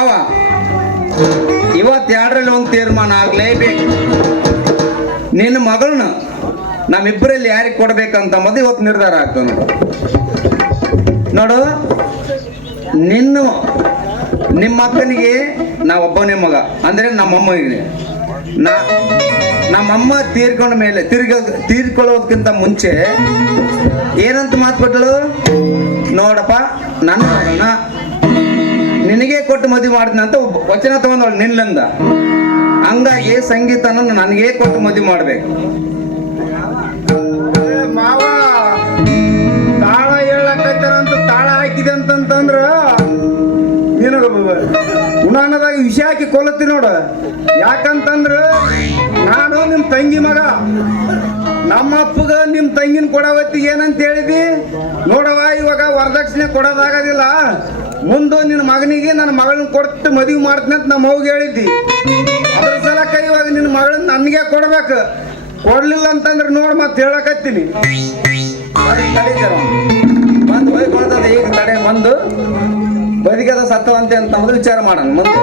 ಮಾವ ಇವತ್ತು ಎರಡರಲ್ಲಿ ಒಂದು ತೀರ್ಮಾನ ಆಗ್ಲೇಬೇಕು. ನಿನ್ನ ಮಗಳನ್ನ ನಮ್ಮಿಬ್ಬರಲ್ಲಿ ಯಾರಿಗೆ ಕೊಡ್ಬೇಕಂತ ಅಂಬುದು ಇವತ್ತು ನಿರ್ಧಾರ ಆಗ್ತದೆ ನೋಡು. ನೋಡು, ನಿನ್ನ ನಿಮ್ಮ ಅಕ್ಕನಿಗೆ ನಾ ಒಬ್ಬನೇ ಮಗ, ಅಂದ್ರೆ ನಮ್ಮಮ್ಮನಿಗೆ. ನಾ, ನಮ್ಮಮ್ಮ ತೀರ್ಕೊಂಡ ಮೇಲೆ, ತಿರ್ಗ ತೀರ್ಕೊಳ್ಳೋದಕ್ಕಿಂತ ಮುಂಚೆ ಏನಂತ ಮಾತ್ಬಿಟ್ಟಳು ನೋಡಪ್ಪ, ನನ್ನ ನಿನಗೆ ಕೊಟ್ಟು ಮದುವೆ ಒಬ್ಬ ವಚನ ತಗೊಂಡವಳು ಹಂಗ ಹಂಗಾಗಿ ಸಂಗೀತನ ನನಗೆ ಕೊಟ್ಟು ಮದುವೆ ಮಾಡ್ಬೇಕು. ಏ ಮಾವ, ತಾಳ ಹೇಳಕತ್ತಾರಂತ ತಾಳ ಹಾಕಿದೆ ಅಂತಂತಂದ್ರ ನಿನಗ ಉಣಾನದಾಗ ವಿಷ ಹಾಕಿ ಕೊಲ್ಲತ್ತಿ ನೋಡ. ಯಾಕಂತಂದ್ರ ನಾನು ನಿಮ್ ತಂಗಿ ಮಗ. ನಮ್ಮ ಅಪ್ಪಗ ನಿಮ್ ತಂಗಿನ ಕೊಡವತ್ತಿಗೆ ಏನಂತ ಹೇಳಿದಿ? ನೋಡವ ಇವಾಗ ವರದಕ್ಷಿಣೆ ಕೊಡೋದಾಗೋದಿಲ್ಲ. ಮುಂದೆ ನಿನ್ನ ಮಗನಿಗೆ ನನ್ನ ಮಗಳನ್ನ ಕೊಟ್ಟು ಮದುವೆ ಮಾಡ್ತೀನಿ ಅಂತ ನಮ್ಮ ಅವ್ಗೆ ಹೇಳಿದ್ದಿ. ಅದ್ರ ಸಲಕ ಇವಾಗ ನಿನ್ನ ಮಗಳನ್ನ ನನಗೆ ಕೊಡ್ಬೇಕು. ಕೊಡ್ಲಿಲ್ಲ ಅಂತಂದ್ರೆ ನೋಡ್ ಮತ್ತೆ ಹೇಳಕತ್ತೀನಿ. ಬಂದು ಈಗ ತಡೆ ಬಂದು ಬದುಕದ ಸತ್ತವಂತೆ ಅಂತ ಮೊದಲು ವಿಚಾರ ಮಾಡೋಣ. ಮುಂದೆ.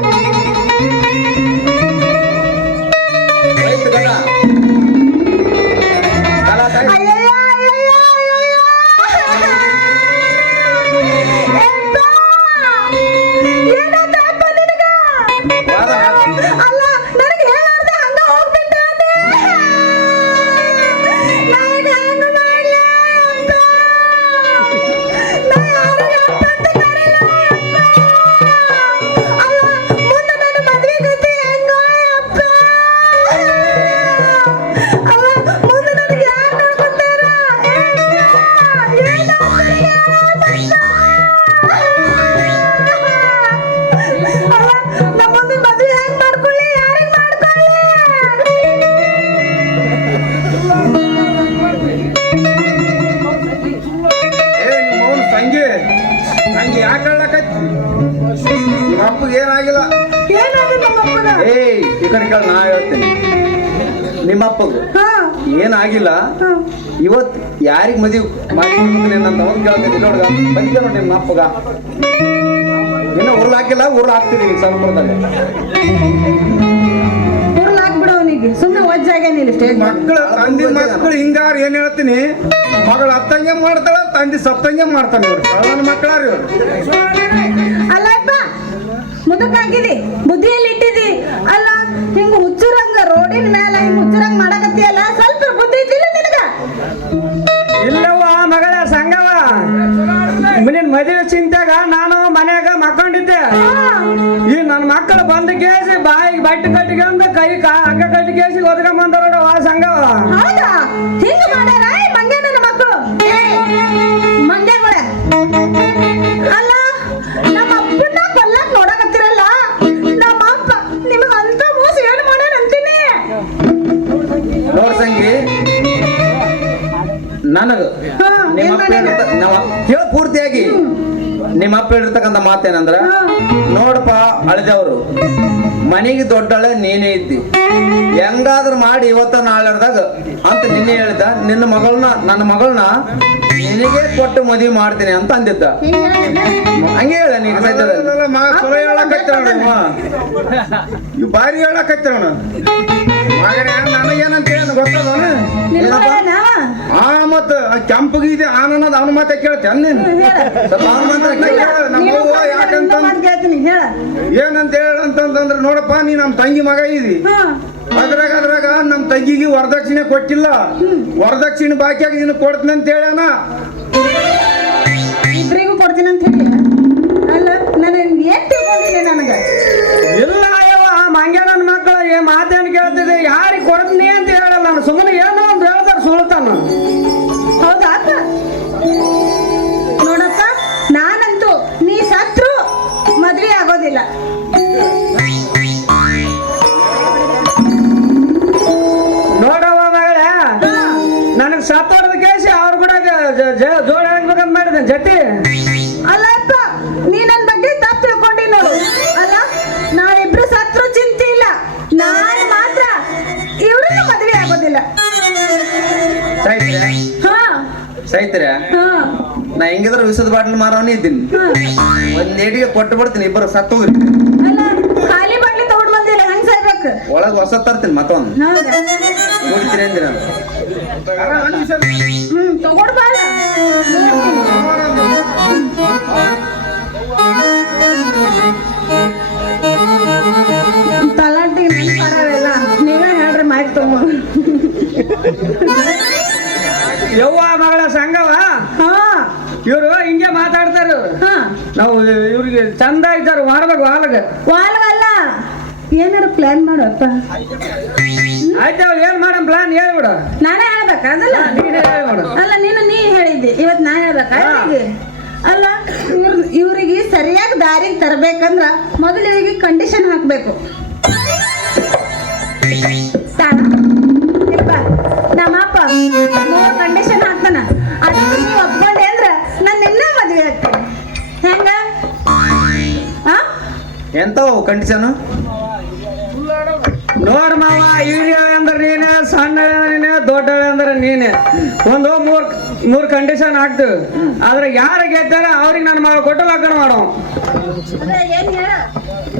ಅಪ್ಪಗೆ ಏನಾಗಿಲ್ಲ ಏಯ್ ಈ ಕಡೆ ಕೇಳ ನಾ ಹೇಳ್ತೀನಿ. ನಿಮ್ಮ ಅಪ್ಪಗೆ ಏನಾಗಿಲ್ಲ. ಇವತ್ತು ಯಾರಿಗೆ ಮದುವೆ ಮಾಡ್ಕೊಡ್ಬೇಕು ಅಂತ ಅವ್ನು ಕೇಳ್ತೀನಿ. ನೋಡ್ಗ ಬಂದಿದ್ದೆ ನೋಡಿ ನಿಮ್ಮ ಅಪ್ಪಗ ಇನ್ನು ಉರ್ಲ್ ಹಾಕಿಲ್ಲ ಸಂಪುರದಲ್ಲಿ ಉರ್ಲ್ ಹಾಕ್ಬಿಡು ಸುಮ್ಮನೆ ಒಜ್ಜಾಗೆ ನೀನು. ಸ್ಟೇಜ್ ಮಕ್ಕಳು ತಂದೆ ಮಕ್ಕಳು ಹಿಂಗಾರ ಏನ್ ಹೇಳ್ತೀನಿ? ಮಗಳು ಹತ್ತಂಗೆ ಮಾಡ್ತಾಳ ತಂದೆ ಸತ್ತಂಗೆ ಮಾಡ್ತಾನೆ ಇವ್ರು. ಮಕ್ಕಳಾರ ಇವ್ರು. ಮುದಕ್ಕಾಗಿದಿ ಬುದ್ಧಿಯಲ್ಲಿ ಇಟ್ಟಿದಿ? ಅಲ್ಲ ಹಿಂಗ ಹುಚ್ಚುರಂಗ ರೋಡಿನ ಮೇಲೆ ಹಿಂಗ ಹುಚ್ಚುರಂಗ ಮಾಡಕತ್ತಿಯಲ್ಲ ಸ್ವಲ್ಪ ಬುದ್ಧಿ ಇದ್ದಿಲ್ಲ ನಿನಗ? ಇಲ್ಲವ್ವ ಮಗಳ ಸಂಗವ. ನಿನ್ ಮದುವೆ ಚಿಂತೆಗ ನಾನು ಮನ್ಯಾಗ ಮಕ್ಕೊಂಡಿದ್ದೆ. ಈ ನನ್ನ ಮಕ್ಕಳು ಬಂದ ಕೇಸಿ ಬಾಯಿಗೆ ಬಟ್ಟೆ ಕಟ್ಟಿಕೊಂಡು ಕೈ ಕಾ ನಿಮ್ಮ ಅಪ್ಪ ಹೇಳಿರ್ತಕ್ಕಂಥ ಮಾತೇನಂದ್ರ. ನೋಡಪ್ಪ ಅಳಿದವರು ಮನೆಗೆ ದೊಡ್ಡಳೆ ನೀನೇ ಇದ್ದಿ. ಹೆಂಗಾದ್ರೂ ಮಾಡಿ ಇವತ್ತ ನಾಳೆದಾಗ ಅಂತ ನಿನ್ನೆ ಹೇಳಿದ ನಿನ್ನ ಮಗಳನ್ನ ನನ್ನ ಮಗಳನ್ನ ನಿನಗೆ ಕೊಟ್ಟು ಮದುವೆ ಮಾಡ್ತೀನಿ ಅಂತ ಅಂದಿದ್ದ. ಹಿಂಗ್ ಹೇಳ ನೀನು ಇವ್ ಬಾರಿ ಹೇಳಕತ್ತಿರೋಣ ಮಗನೇ ನನಗೇನಂತ ಹೇಳ ಗೊತ್ತದ ನಿನ್ ಏನಪ್ಪ? ಆ ಮತ್ತ ಕೆಂಪಗಿದೆ ಆನ್ ಅನ್ನೋದು ಅವನ ಮಾತೆ ಕೇಳ್ತೇನೆ ನೀನು? ಹೇಳ. ಸ್ವಲ್ಪ ಅವ್ನ ಮಾತ್ರ ಇಲ್ಲ. ಕೇಳು. ನಮ್ಮ ನೀನು ಅವ್ವ ಕರ್ಕೊಂಡು ಯಾಕಂತ ಹೇಳ. ಏನಂತ ಹೇಳಂತಂದ್ರೆ ನೋಡಪ್ಪ ನೀ ನಮ್ಮ ತಂಗಿ ಮಗ ಇದಿ. ಅದ್ರಾಗ ಅದ್ರಾಗ ನಮ್ಮ ತಂಗಿಗೆ ವರದಕ್ಷಿಣೆ ಕೊಟ್ಟಿಲ್ಲ. ವರದಕ್ಷಿಣೆ ಬಾಕಿ ಆಗಿ ನಿನಗೆ ಕೊಡ್ತೀನಿ ಅಂತ ಹೇಳೋಣ ಇಬ್ರಿಗೂ ಕೊಡ್ತೀನಿ ಅಂತ ಹೇಳಿ. ಅಲ್ಲ ನನಗೆ ಏನ್ ತಿಳ್ಕೊಂಡಿದ್ದೆ ನನಗೆ? ಇಲ್ಲ ಅಯ್ಯವ ಆ ಮಂಗ್ಯ ನನ್ನ ಮಕ್ಕಳು ಏ ಮಾತೇನು ಕೇಳ್ತಿದೆ ಯಾರಿಗೆ ಕೊಡ್ತೀನಿ ಅಂತ ಹೇಳಲ್ಲ ನಾನು ಸುಮ್ಮನೆ ಜೋಡ ಹಾಕ್ಬೇಕಂತ ಮಾಡಿದೆ ಜಟ್ಟಿ? ಅಲ್ಲ ಅಪ್ಪ ನೀ ನನ್ ಬಗ್ಗೆ ತಪ್ಪು ತಿಳ್ಕೊಂಡಿ ನೋಡು. ಅಲ್ಲ ನಾವಿಬ್ರು ಸತ್ರು ಚಿಂತೆ ಇಲ್ಲ. ನಾನು ಮಾತ್ರ ಇವ್ರನ್ನ ಮದ್ವೆ ಆಗೋದಿಲ್ಲ. ಸಾಯ್ತ್ರ್ಯ ಹಾ. ಸಾಯ್ತ್ರ್ಯ ಹಾ. ನಾ ಹೆಂಗಿದ್ರು ವಿಷದ ಬಾಟ್ಲ್ ಮಾರವನೇ ಇದ್ದೀನಿ. ಒಂದ್ ಲೇಟಿಗೆ ಕೊಟ್ಟು ಬಿಡ್ತೀನಿ ಇಬ್ಬರು ಸತ್ತೋಗ್ರಿ ಅಲ್ಲ ಒಳಗ್ ಹೊಸ ತರ್ತೀನಿ ಮತ್ತೊಂದು. ಹೌದಾ? ಕುಡಿತೀರಿ ಅಂದಿರ. ತಲಾಟಿ ನೆನ್ಪಾರವೆಲ್ಲ ನೀವೇ ಹೇಳ್ರಿ ಮೈಕ್ ತಗೋ ಯವ್ವ ಮಗಳ ಸಂಘವ? ಹಾ. ಇವರು ಹಿಂಗೆ ಮಾತಾಡ್ತಾರ. ಹಾ. ನಾವು ಇವ್ರಿಗೆ ಚಂದ ಇದ್ದಾರೆ ಮಾಡ್ಬೇಕು ಹಾಲಗ ವಾಲ್ಗಲ್ಲ. ಏನಾರ ಪ್ಲಾನ್ ಮಾಡುವಪ್ಪ ಆಯ್ತು ಏನ್ ಮಾಡಮ್ ಪ್ಲಾನ್ ಹೇಳ್ಬಿಡು. ನಾನೇ ಹೇಳ್ಬೇಕಾ. ಅದಲ್ಲ ಅಲ್ಲ ನೀನು ನೀ ಹೇಳಿದ್ದೆ. ಇವತ್ ನಾ ಹೇಳ್ಬೇಕಾ? ಅಲ್ಲ ಇವ್ರ ಇವ್ರಿಗೆ ಸರಿಯಾಗಿ ದಾರಿಗೆ ತರಬೇಕಂದ್ರ ಮೊದಲು ಇವರಿಗೆ ಕಂಡೀಷನ್ ಹಾಕ್ಬೇಕು. ನಮ್ಮ ಅಪ್ಪ ನಮ್ಮಪ್ಪ ಮೂರು ಕಂಡೀಷನ್ ಹಾಕ್ತಾನ. ಅದನ್ನ ನೀವು ಒಪ್ಕೊಂಡೆ ಅಂದ್ರ ನಾನು ನಿನ್ನ ಮದ್ವೆ ಆಗ್ತೇನೆ. ಹೆಂಗ? ಆ? ಎಂತವು ಕಂಡೀಷನ್ ನೋಡ್ ಮಾವ ಇವ್ರಿ ಅಂದ್ರೆ ನೀನೆ ಸಣ್ಣ ದೊಡ್ಡ ಅಂದ್ರೆ ನೀನೆ. ಒಂದು ಮೂರ್ ಮೂರ್ ಕಂಡೀಷನ್ ಹಾಕ್ತಿವಿ ಆದ್ರೆ ಯಾರ ಗೆದ್ದಾರ ಅವ್ರಿಗೆ ನನ್ನ ಮಗಳು ಕೊಟ್ಟು ಲಗ್ನ ಮಾಡೋ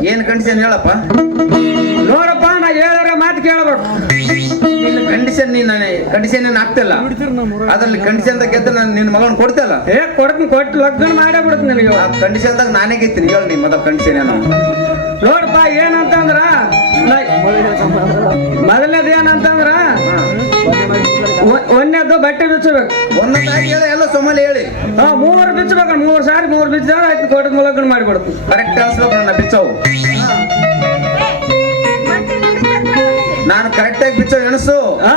ಏನ್ ಕಂಡೀಷನ್ ಹೇಳಪ್ಪ? ನೋಡಪ್ಪ ನಾ ಹೇಳೋರ ಮಾತು ಕೇಳಬೇಕು. ನಿನ್ನ ಕಂಡೀಷನ್ ನೀನ್ ಕಂಡೀಷನ್ ಏನ್ ಆಗ್ತಿಲ್ಲ. ಅದ್ರಲ್ಲಿ ಕಂಡೀಷನ್ ಗೆದ್ದ ನಾನು ನಿನ್ನ ಮಗನ್ ಕೊಡ್ತಲ್ಲ? ಏ ಕೊಡ್ತೀನಿ ಕೊಟ್ಟು ಲಗ್ನ ಮಾಡೇ ಬಿಡ್ತೀನಿ ನಿನಗೆ. ಆ ಕಂಡೀಷನ್ದಾಗ ನಾನೇ ಗೆತ್ತೀನಿ ಹೇಳಿ ನಿಮ್ಮ ಮೊದಲ ಕಂಡೀಷನ್ ಏನು? ನೋಡಪ್ಪ ಏನಂತಂದ್ರ ನಾ- ಮೊದಲನೇದು ಏನಂತಂದ್ರ ಒ- ಒಂದನೇದು ಬಟ್ಟೆ ಬಿಚ್ಚಬೇಕು ಒಂದೊಂದಾಗಿ ಹೇಳಿ ಎಲ್ಲ ಸೊಮ್ಮಲ್ಲಿ ಹೇಳಿ. ಹಾ ಮೂರು ಬಿಚ್ಚಬೇಕು ಮೂರು ಸಾರಿ ಮೂರು ಬಿಚ್ಚಿದಾಗ ಆಯ್ತು ಕೊಟ್ಟು ಲಗ್ನ ಮಾಡಿಬಿಡ್ತೀನಿ ಕರೆಕ್ಟ್ ಅನ್ಸ್ಬೇಕು ನನ್ನ ಬಿಚ್ಚವು. ನಾನು ಕರೆಕ್ಟಾಗಿ ಬಿಚ್ಚೋ ಎಣಸು. ಹಾ.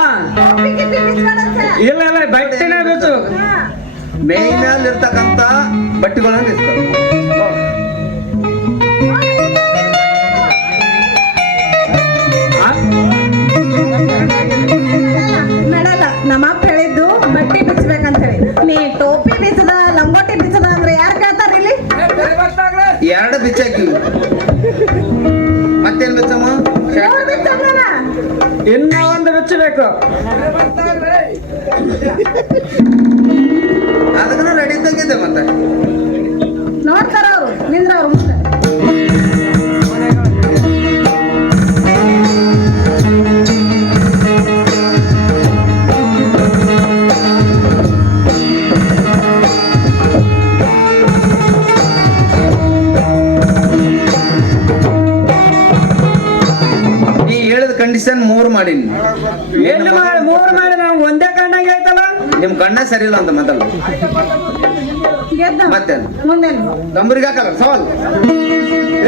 ಇಲ್ಲ ಇಲ್ಲ ಬಟ್ಟೆನೇ ಬಿಚ್ಚಬೇಕು ಮೈ ಮೇಲೆ ಇರ್ತಕ್ಕಂತ ಬಟ್ಟೆಗಳನ್ನ ಇರ್ತಾವೆ ಎರಡು ಬಿಚ್ಚಾಕಿವಿ ಮತ್ತೇನ್ ಬಿಚ್ಚಮ್ಮ. ಇನ್ನ ಒಂದು ಬಿಚ್ಚಬೇಕು ಅದಕ್ಕೂ ಇದ್ದಂಗಿದೆ ಮತ್ತೆ. ನೋಡ್ತಾರ ಅವ್ರು ನಿಂದ್ರ ಅವ್ರು ಕಂಡೀಷನ್ ಮೂರ್ ಮಾಡೀನಿ. ಎಲ್ಲಿ ಮಾಡಿ ಮೂರು ಮಾಡಿ ನಾವು ಒಂದೇ ಕಣ್ಣಾಗ ಐತಲ್ಲ ನಿಮ್ ಕಣ್ಣ ಸರಿ ಇಲ್ಲ ಅಂತ ಮೊದಲು ಮತ್ತೆ? ನಂಬರಿಗೆ ಹಾಕಲ್ಲ ಸವಾಲ್.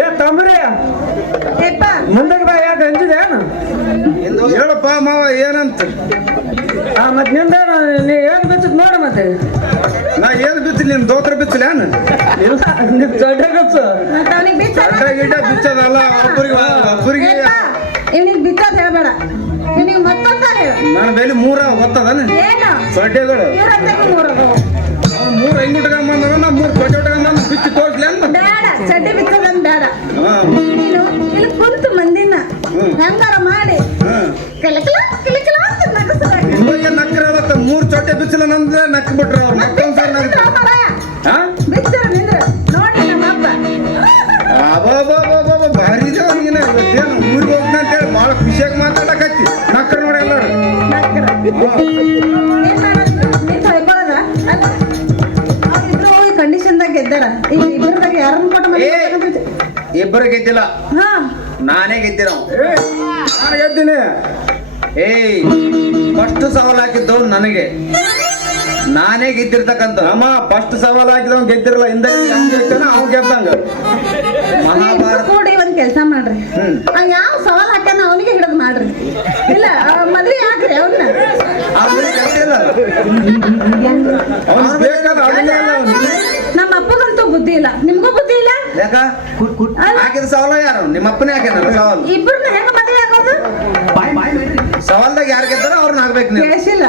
ಏ ತಮ್ರಿ ಏಪ್ಪ ಮುಂದಕ್ಕೆ ಬಾ ಯಾಕೆ ಅಂಜಿದೆ ಏನು? ಹೇಳಪ್ಪ ಮಾವ ಏನಂತ? ಆ ಮತ್ತೆ ನಿಂದ ನೀ ಏನ್ ಬಿಚ್ಚತ್ ನೋಡ ಮತ್ತೆ. ನಾ ಏನ್ ಬಿಚ್ಚಲಿ ನಿನ್ ದೋತ್ರ ಬಿಚ್ಚಲೇನು ಇಲ್ಲ ನಿನ್ ದೊಡ್ಡ ಬಿಚ್ಚು. ಗಿಡ್ಡ ಬಿಚ್ಚದಲ್ಲ ಒಬ್ಬರಿಗೆ ಒಬ್ಬರಿಗೆ ನನ್ನ ಬೇಲಿ ಮೂರ ಗೊತ್ತದನ ಇವ್ರತ್ತೆಗೂ ಮೂರು ಹೆಂಗ್ ಮೂರು ನಾ ಮೂರ್ ಸೊಡ್ಡೆ ಉಟ್ಕೊಂಬಂದು ಬಿಚ್ಚಿ ತೋರ್ಸ್ಲೇನು ಬೇಡ ಚಡ್ಡಿ ಬಿಚ್ಚೋದನ್ ಬೇಡ. ನೀನು ಇಲ್ಲಿ ಕುಂತು ಮಂದಿನ. ಹೆಂಗಾರ ಮಾಡಿ. ಕಿಲಕಿಲ ಕಿಲಕಿಲ ಅಂತ ನಗಸ್ಬೇಕು. ಇವಾಗ ನಕ್ರ ಅದತ್ತ ಮೂರ್ ಚೊಟ್ಟೆ ಬಿಚ್ಚಲ ನಂದ್ರೆ ನಕ್ಬಿಟ್ರ ಅವ್ರು. ಗೆದ್ದಿಲ್ಲ. ಹಾ. ನಾನೇ ಗೆದ್ದಿರ ನಾನು ಗೆದ್ದೀನಿ. ಏಯ್ ಫಸ್ಟ್ ಸವಾಲ್ ಹಾಕಿದ್ದು ನನಗೆ. ನಾನೇ ಗೆದ್ದಿರ್ತಕ್ಕಂತ ಅಮ್ಮ ಫಸ್ಟ್ ಸವಾಲ್ ಹಾಕಿದವ್ ಗೆದ್ದಿರಲ್ಲ ಹಿಂದೆ ಅವ್ ಅವ್ನು ಗೆದ್ದಂಗ. ಮಹಾಭಾರತ. ನೋಡಿ ಒಂದ್ ಕೆಲಸ ಮಾಡ್ರಿ. ಯಾವ ಸವಾಲ್ ಹಾಕ್ಯಾನ ಅವನಿಗೆ ಹಿಡಿದು ಮಾಡ್ರಿ. ಇಲ್ಲ ಮದ್ವೆ ಹಾಕ್ರಿ ಅವನ್ನ ಅವ್ನಿಗೆ ಅವ್ನಿಗೆ. ಬುದ್ಧಿ ಇಲ್ಲ. ನಿಮ್ಗೂ ಬುದ್ಧಿ ಇಲ್ಲ? ಯಾಕ? ಕುಟ್ ಹಾಕಿದ ಸವಾಲ ಯಾರು? ನಿಮ್ಮ ಅಪ್ಪನೇ ಹಾಕ್ಯಾನ ಸವಾಲ್? ಇಬ್ರನ್ನ ಹೆಂಗ ಮದುವೆ ಆಗೋದು? ಸವಾಲ್ದಾಗ ಯಾರು ಗೆದ್ದಾರೋ ಅವ್ರನ್ನ ಆಗ್ಬೇಕು ನೀವು. ಕೇಳಿಸಿಲ್ಲ.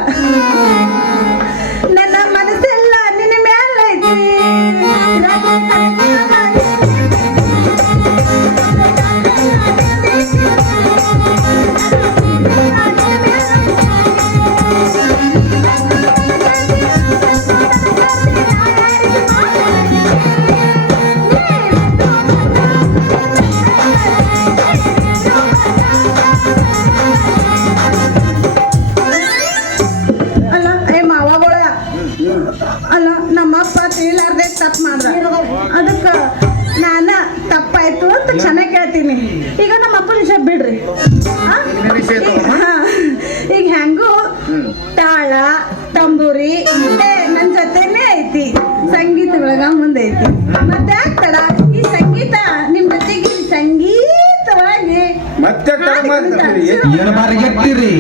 ಪ್ರೋಗ್ರಾಮ್ ಮುಂದೆ ಐತಿ. ಮತ್ತೆ ಆಗ್ತದ ಈ ಸಂಗೀತ ನಿಮ್ ಜೊತೆಗೆ ಸಂಗೀತವಾಗಿ ಮತ್ತೆ ಏನು ಮಾರಿ ಎತ್ತಿರಿ